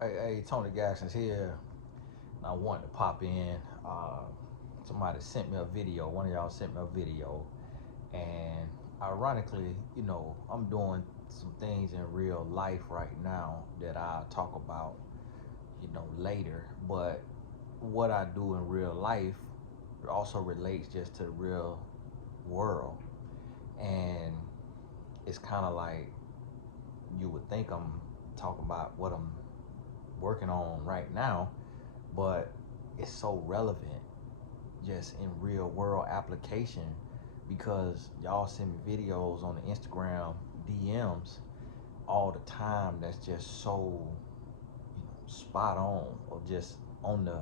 Hey, Tony Gadsden's here. I wanted to pop in. Somebody sent me a video. One of y'all sent me a video, and ironically, I'm doing some things in real life right now that I'll talk about, later. But what I do in real life also relates just to the real world, and it's kind of like you would think I'm talking about what I'm working on right now, but it's so relevant just in real world application because y'all send me videos on the Instagram DMs all the time that's just so spot on or just on the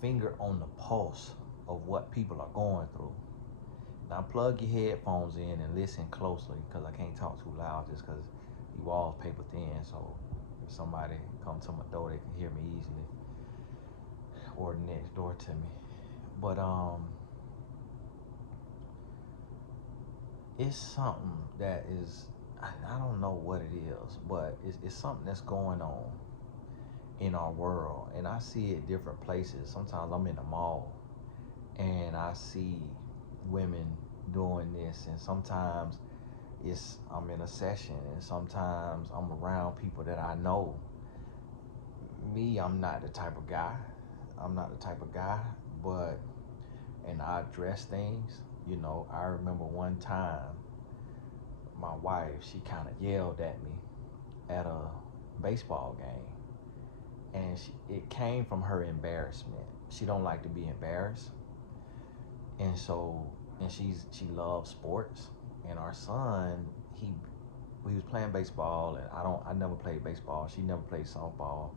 finger on the pulse of what people are going through. Now plug your headphones in and listen closely because I can't talk too loud just because the walls paper thin, so if somebody come to my door they can hear me easily or next door to me. But it's something that is, I don't know what it is, but it's something that's going on in our world, and I see it different places. Sometimes I'm in the mall and I see women doing this, and sometimes I'm in a session, and sometimes I'm around people that I know. Me, I'm not the type of guy. I'm not the type of guy, but and I address things. I remember one time my wife, she kind of yelled at me at a baseball game, and it came from her embarrassment. She don't like to be embarrassed, and so she loves sports. And our son, he we was playing baseball, and I never played baseball. She never played softball,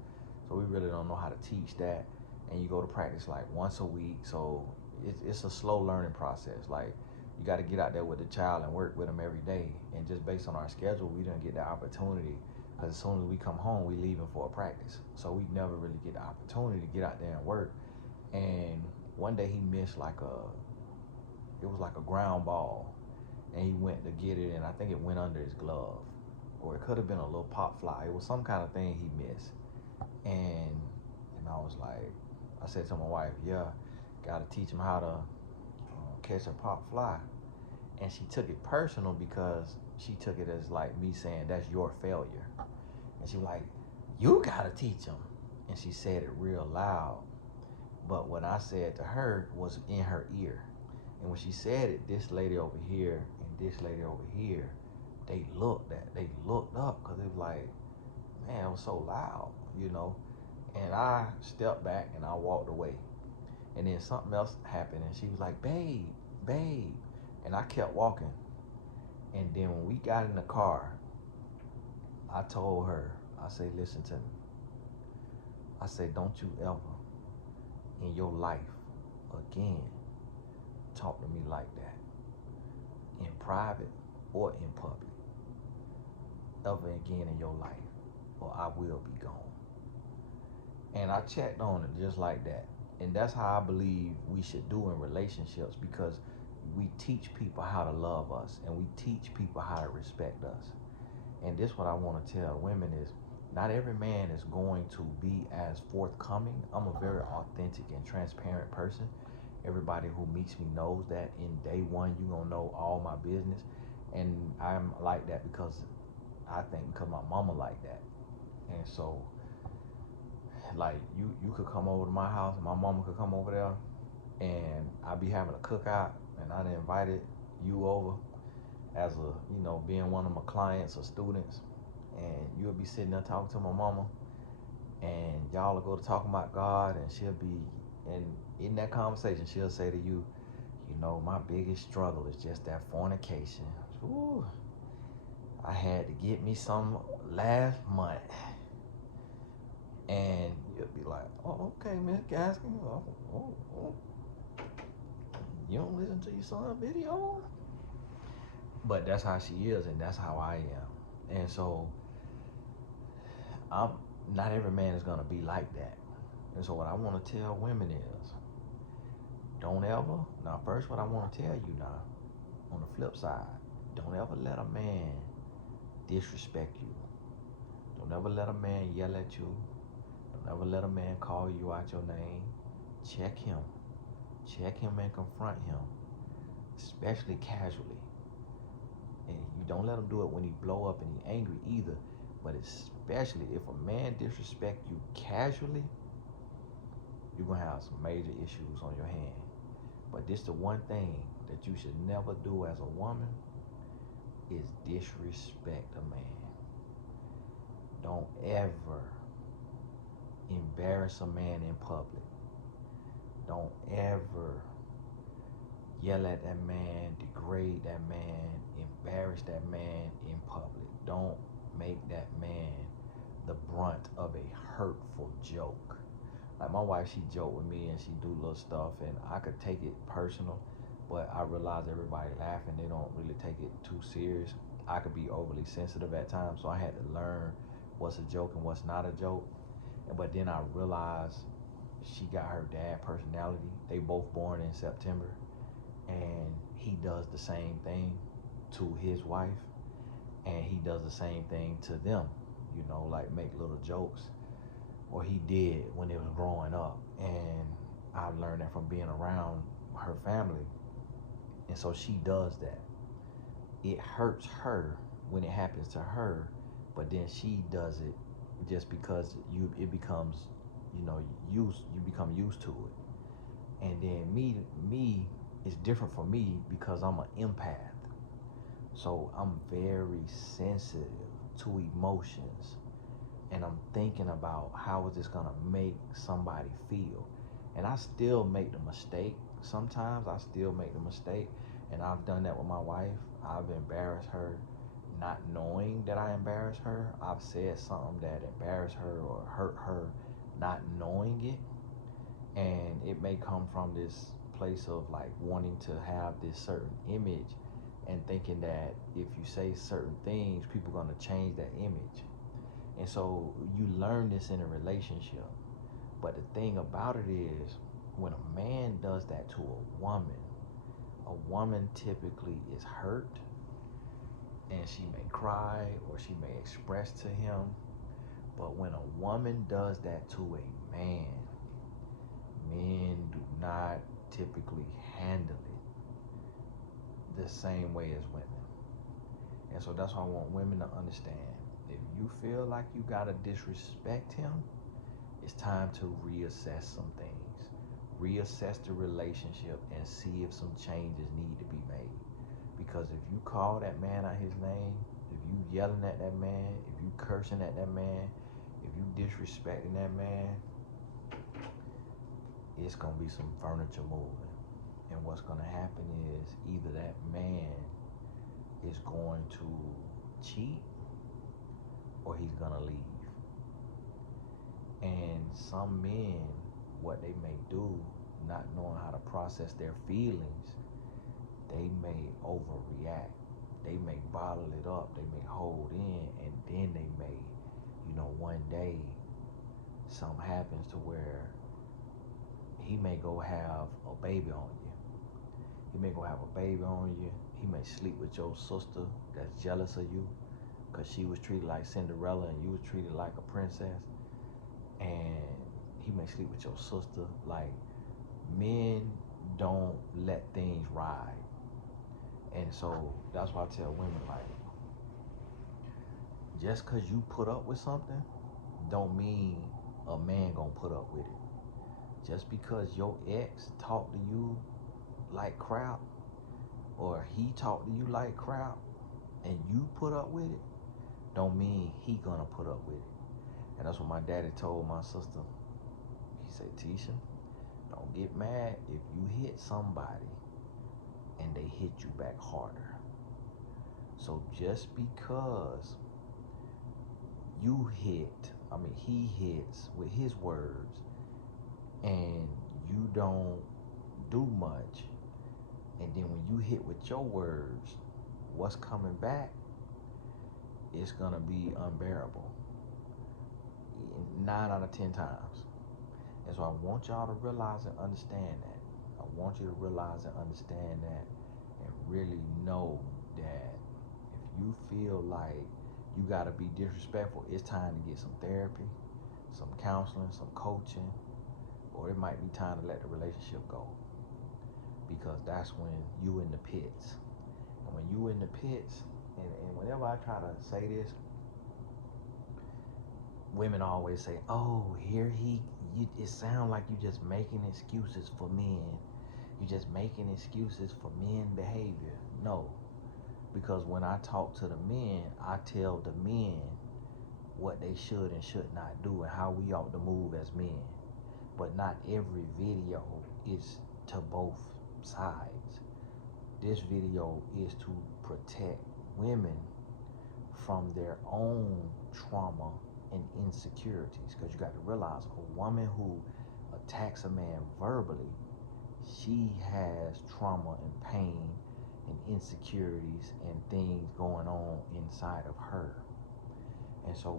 so we really don't know how to teach that. And you go to practice like once a week, so it's a slow learning process. Like you got to get out there with the child and work with them every day. And just based on our schedule, we didn't get the opportunity because as soon as we come home, we leaving for a practice. So we never really get the opportunity to get out there and work. And one day he missed it was like a ground ball, and he went to get it, and I think it went under his glove, or it could have been a little pop fly. It was some kind of thing he missed, and I was like, I said to my wife, yeah, got to teach him how to catch a pop fly, and she took it personal because she took it as like me saying that's your failure, and she was like, you got to teach him, and she said it real loud, but what I said to her was in her ear. And when she said it, this lady over here and this lady over here, they looked up because it was like, man, it was so loud. And I stepped back and I walked away. And then something else happened, and she was like, babe, babe. And I kept walking. And then when we got in the car, I told her, I say, listen to me. I said, don't you ever in your life again talk to me like that in private or in public ever again in your life, or I will be gone. And I checked on it just like that. And that's how I believe we should do in relationships, because we teach people how to love us and we teach people how to respect us. And this what I want to tell women is not every man is going to be as forthcoming. I'm a very authentic and transparent person. Everybody who meets me knows that in day one you're gonna know all my business. And I'm like that because I think because my mama like that. And so like you could come over to my house and my mama could come over there, and I'd be having a cookout, and I'd invited you over as being one of my clients or students, and you'll be sitting there talking to my mama, and y'all will go to talking about God, and she'll be, and in that conversation she'll say to you, my biggest struggle is just that fornication. Ooh, I had to get me some last month. And you'll be like, oh, okay, Miss Gaskin. Oh. You don't listen to your son video? But that's how she is, and that's how I am. And so, I'm not every man is gonna be like that. And so, what I want to tell women is, don't ever. Now, first, what I want to tell you now, on the flip side, don't ever let a man disrespect you. Don't ever let a man yell at you. Don't ever let a man call you out your name. Check him. Check him and confront him, especially casually. And you don't let him do it when he blow up and he angry either. But especially if a man disrespect you casually, you're gonna have some major issues on your hand. But this the one thing that you should never do as a woman is disrespect a man. Don't ever embarrass a man in public. Don't ever yell at that man, degrade that man, embarrass that man in public. Don't make that man the brunt of a hurtful joke. Like my wife, she joke with me and she do little stuff and I could take it personal, but I realize everybody laughing, they don't really take it too serious. I could be overly sensitive at times, so I had to learn what's a joke and what's not a joke. But then I realized she got her dad personality. They both born in September, and he does the same thing to his wife, and he does the same thing to them, like make little jokes, or he did when they was growing up. And I've learned that from being around her family. And so she does that. It hurts her when it happens to her, but then she does it just because it becomes, you become used to it. And then me is different for me because I'm an empath. So I'm very sensitive to emotions, and I'm thinking about how is this gonna make somebody feel. And I still make the mistake. Sometimes I still make the mistake, and I've done that with my wife. I've embarrassed her not knowing that I embarrassed her. I've said something that embarrassed her or hurt her not knowing it. And it may come from this place of like wanting to have this certain image and thinking that if you say certain things, people are gonna change that image. And so you learn this in a relationship. But the thing about it is, when a man does that to a woman typically is hurt, and she may cry or she may express to him. But when a woman does that to a man, men do not typically handle it the same way as women. And so that's why I want women to understand. If you feel like you gotta disrespect him, it's time to reassess some things. Reassess the relationship and see if some changes need to be made. Because if you call that man out his name, if you yelling at that man, if you cursing at that man, if you disrespecting that man, it's gonna be some furniture moving. And what's gonna happen is either that man is going to cheat or he's gonna leave. And some men, what they may do, not knowing how to process their feelings, they may overreact. They may bottle it up. They may hold in, and then they may, one day something happens to where he may go have a baby on you. He may go have a baby on you. He may sleep with your sister that's jealous of you because she was treated like Cinderella and you was treated like a princess. And he may sleep with your sister. Like, men don't let things ride. And so that's why I tell women, like, just because you put up with something don't mean a man gonna put up with it. Just because your ex talked to you like crap, or he talked to you like crap, and you put up with it, don't mean he gonna put up with it. And that's what my daddy told my sister. He said, Tisha, don't get mad if you hit somebody and they hit you back harder. So just because he hits with his words and you don't do much, and then when you hit with your words, what's coming back is gonna be unbearable 9 out of 10 times. And so I want y'all to realize and understand that. I want you to realize and understand that, and really know that if you feel like You got to be disrespectful. It's time to get some therapy, some counseling, some coaching, or it might be time to let the relationship go, because that's when you in the pits. And when you in the pits, and whenever I try to say this, women always say, "Oh, it sounds like you just making excuses for men. You just making excuses for men behavior." No, because when I talk to the men, I tell the men what they should and should not do and how we ought to move as men. But not every video is to both sides. This video is to protect women from their own trauma and insecurities, because you got to realize a woman who attacks a man verbally, she has trauma and pain and insecurities and things going on inside of her. And so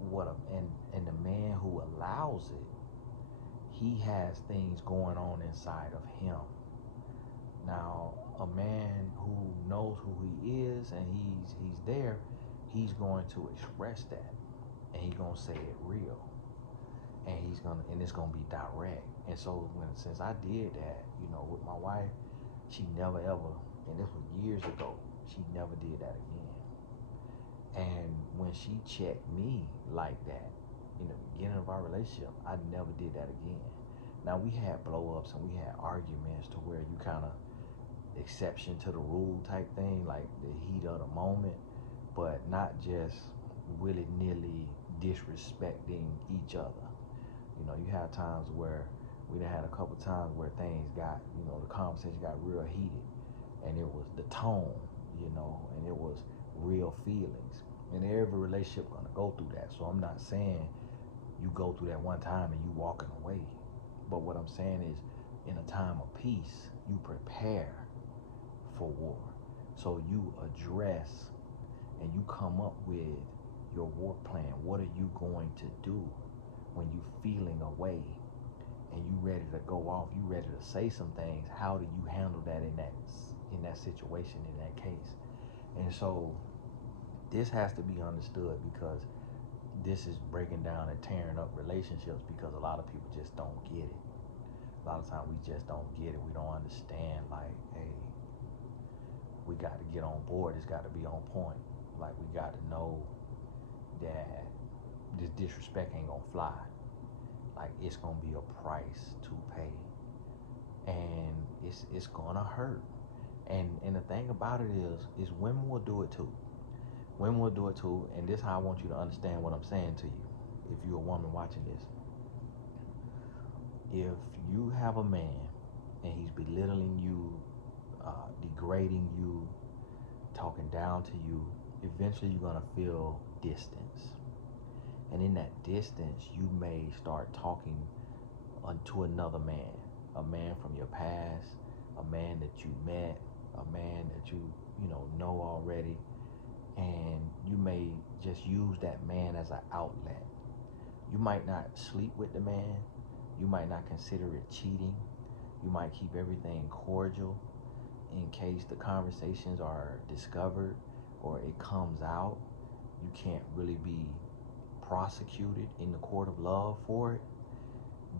and the man who allows it, he has things going on inside of him. Now, a man who knows who he is and he's there, he's going to express that, and he's gonna say it real, and it's gonna be direct. And so since I did that, with my wife, she never ever, and this was years ago, she never did that again. And when she checked me like that in the beginning of our relationship, I never did that again. Now, we had blow-ups and we had arguments to where you kind of exception to the rule type thing, like the heat of the moment, but not just willy-nilly disrespecting each other. You have times where we done had a couple times where things got, the conversation got real heated, and it was the tone, and it was real feelings. And every relationship gonna go through that. So I'm not saying you go through that one time and you walking away. But what I'm saying is, in a time of peace, you prepare for war. So you address and you come up with your war plan. What are you going to do when you feeling away and you ready to go off? You ready to say some things? How do you handle that in that situation, in that case? And so this has to be understood, because this is breaking down and tearing up relationships, because a lot of people just don't get it. A lot of times we just don't get it. We don't understand, like, hey, we got to get on board. It's got to be on point. Like, we got to know that this disrespect ain't gonna fly. Like, it's gonna be a price to pay, and it's gonna hurt. And the thing about it is women will do it too. Women will do it too, and this is how I want you to understand what I'm saying to you. If you're a woman watching this, if you have a man and he's belittling you, degrading you, talking down to you, eventually you're gonna feel distance. And in that distance, you may start talking to another man, a man from your past, a man that you met, a man that you know already, and you may just use that man as an outlet. You might not sleep with the man. You might not consider it cheating. You might keep everything cordial in case the conversations are discovered or it comes out. You can't really be prosecuted in the court of love for it,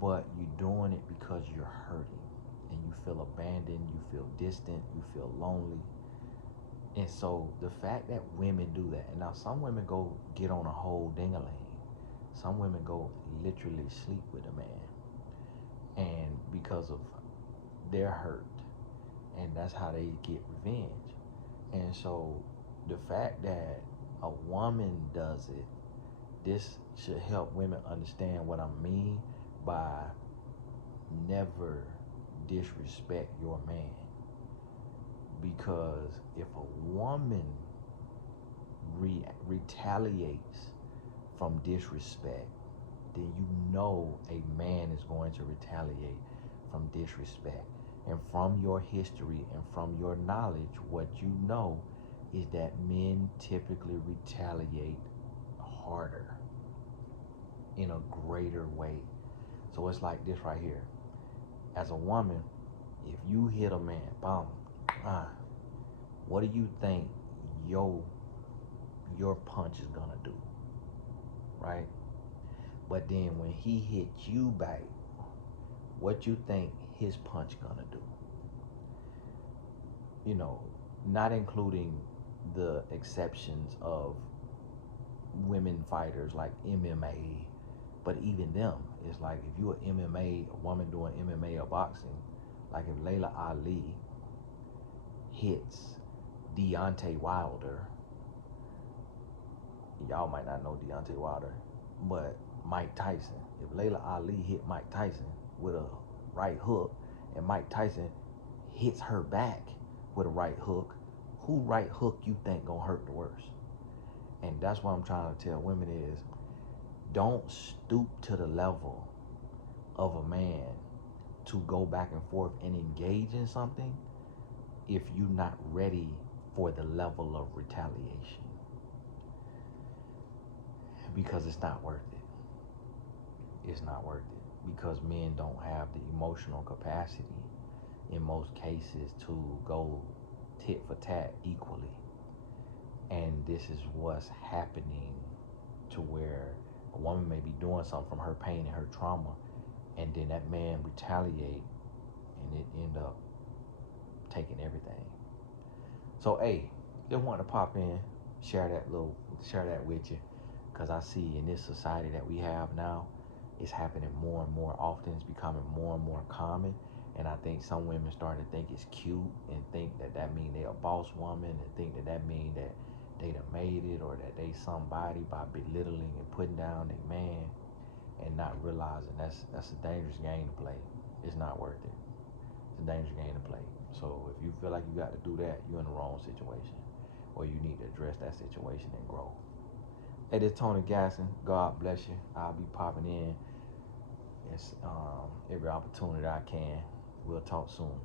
but you're doing it because you're hurting and you feel abandoned, you feel distant, you feel lonely. And so the fact that women do that, and now some women go get on a whole ding-a-ling. Some women go literally sleep with a man, and because of their hurt, and that's how they get revenge. And so the fact that a woman does it, this should help women understand what I mean by never disrespect your man. Because if a woman retaliates from disrespect, then you know a man is going to retaliate from disrespect. And from your history and from your knowledge, what you know is that men typically retaliate harder, in a greater way. So it's like this right here. As a woman, if you hit a man, boom, what do you think your your punch is gonna do, right? But then when he hits you back, what you think his punch gonna do? You know, not including the exceptions of women fighters like MMA, but even them, it's like if you're a woman doing MMA or boxing, like if Layla Ali hits Deontay Wilder, y'all might not know Deontay Wilder, but Mike Tyson. If Layla Ali hit Mike Tyson with a right hook and Mike Tyson hits her back with a right hook, who right hook you think gonna hurt the worst? And that's what I'm trying to tell women is, don't stoop to the level of a man to go back and forth and engage in something if you're not ready for the level of retaliation, because it's not worth it. It's not worth it because men don't have the emotional capacity in most cases to go tit for tat equally. And this is what's happening, to where a woman may be doing something from her pain and her trauma, and then that man retaliate, and it end up taking everything. So, hey, just want to pop in, share that with you, because I see in this society that we have now, it's happening more and more often. It's becoming more and more common, and I think some women starting to think it's cute and think that mean they a boss woman, and think that mean that they done made it, or that they somebody by belittling and putting down their man, and not realizing that's a dangerous game to play. It's not worth it. It's a dangerous game to play. So if you feel like you got to do that, you're in the wrong situation, or you need to address that situation and grow. Hey, this is Tony Gasson. God bless you. I'll be popping in every opportunity I can. We'll talk soon.